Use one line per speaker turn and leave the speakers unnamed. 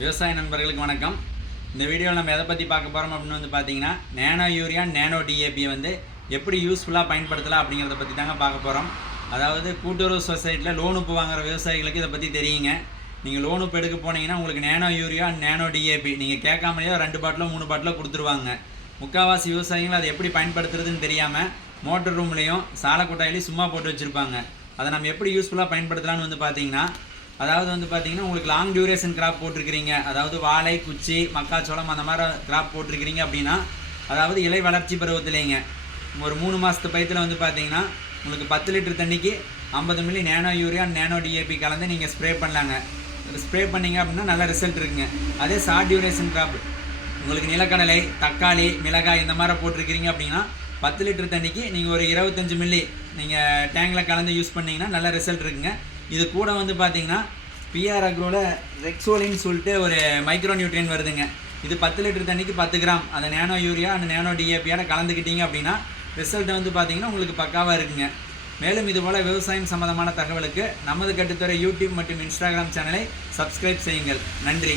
விவசாய நண்பர்களுக்கு வணக்கம். இந்த வீடியோவில் நம்ம எதை பற்றி பார்க்க போகிறோம் அப்படின்னு வந்து பார்த்தீங்கன்னா நேனோ யூரியா நேனோ டிஏபியை வந்து எப்படி யூஸ்ஃபுல்லாக பயன்படுத்தலாம் அப்படிங்கிறத பற்றி தாங்க பார்க்க போகிறோம் அதாவது கூட்டுறவு சொசைட்டியில் லோன் உப்பு வாங்குகிற விவசாயிகளுக்கு இதை பற்றி தெரியுங்க. நீங்கள் லோன் உப்பு எடுக்க போனீங்கன்னா உங்களுக்கு நேனோ யூரியா நேனோ டிஏபி நீங்கள் கேட்காமலேயோ ரெண்டு பாட்டிலோ மூணு பாட்டிலோ கொடுத்துருவாங்க. முக்கால்வாசி விவசாயிகள் அதை எப்படி பயன்படுத்துறதுன்னு தெரியாமல் மோட்டர் ரூம்லேயும் சாலக்கொட்டாயிலையும் சும்மா போட்டு வச்சுருப்பாங்க. அதை நம்ம எப்படி யூஸ்ஃபுல்லாக பயன்படுத்தலாம்னு வந்து பார்த்தீங்கன்னா அதாவது வந்து பார்த்தீங்கன்னா உங்களுக்கு லாங் டியூரேஷன் கிராப் போட்டிருக்கிறீங்க. அதாவது வாழை குச்சி மக்காச்சோளம் அந்த மாதிரி கிராப் போட்டிருக்கிறீங்க அப்படின்னா அதாவது இலை வளர்ச்சி பருவத்திலேங்க. ஒரு மூணு மாதத்து பயத்தில் வந்து பார்த்தீங்கன்னா உங்களுக்கு பத்து லிட்டர் தண்ணிக்கு ஐம்பது milli nano urea nano DAP கலந்து நீங்கள் ஸ்ப்ரே பண்ணலாங்க. ஸ்ப்ரே பண்ணீங்க அப்படின்னா நல்ல ரிசல்ட் இருக்குங்க. அதே ஷார்ட் டியூரேஷன் கிராப் உங்களுக்கு நிலக்கடலை தக்காளி மிளகாய் இந்த மாதிரி போட்டிருக்கிறீங்க அப்படின்னா பத்து லிட்டர் தண்ணிக்கு நீங்கள் ஒரு இருபத்தஞ்சி மில்லி நீங்கள் டேங்கில் கலந்து யூஸ் பண்ணிங்கன்னா நல்ல ரிசல்ட் இருக்குங்க. இது கூட வந்து பார்த்தீங்கன்னா பிஆர் அக்ரோவில் ரெக்ஸோலின்னு சொல்லிட்டு ஒரு மைக்ரோ நியூட்ரியன் வருதுங்க. இது பத்து லிட்டர் தண்ணிக்கு பத்து கிராம். அந்த நேனோ யூரியா அந்த நேனோ டிஏபியோட கலந்துக்கிட்டீங்க அப்படின்னா ரிசல்ட் வந்து பார்த்தீங்கன்னா உங்களுக்கு பக்காவாக இருக்குங்க. மேலும் இதுபோல் விவசாயம் சம்மந்தமான தகவலுக்கு நமது கட்டுத்துறை யூடியூப் மற்றும் இன்ஸ்டாகிராம் சேனலை சப்ஸ்கிரைப் செய்யுங்கள். நன்றி.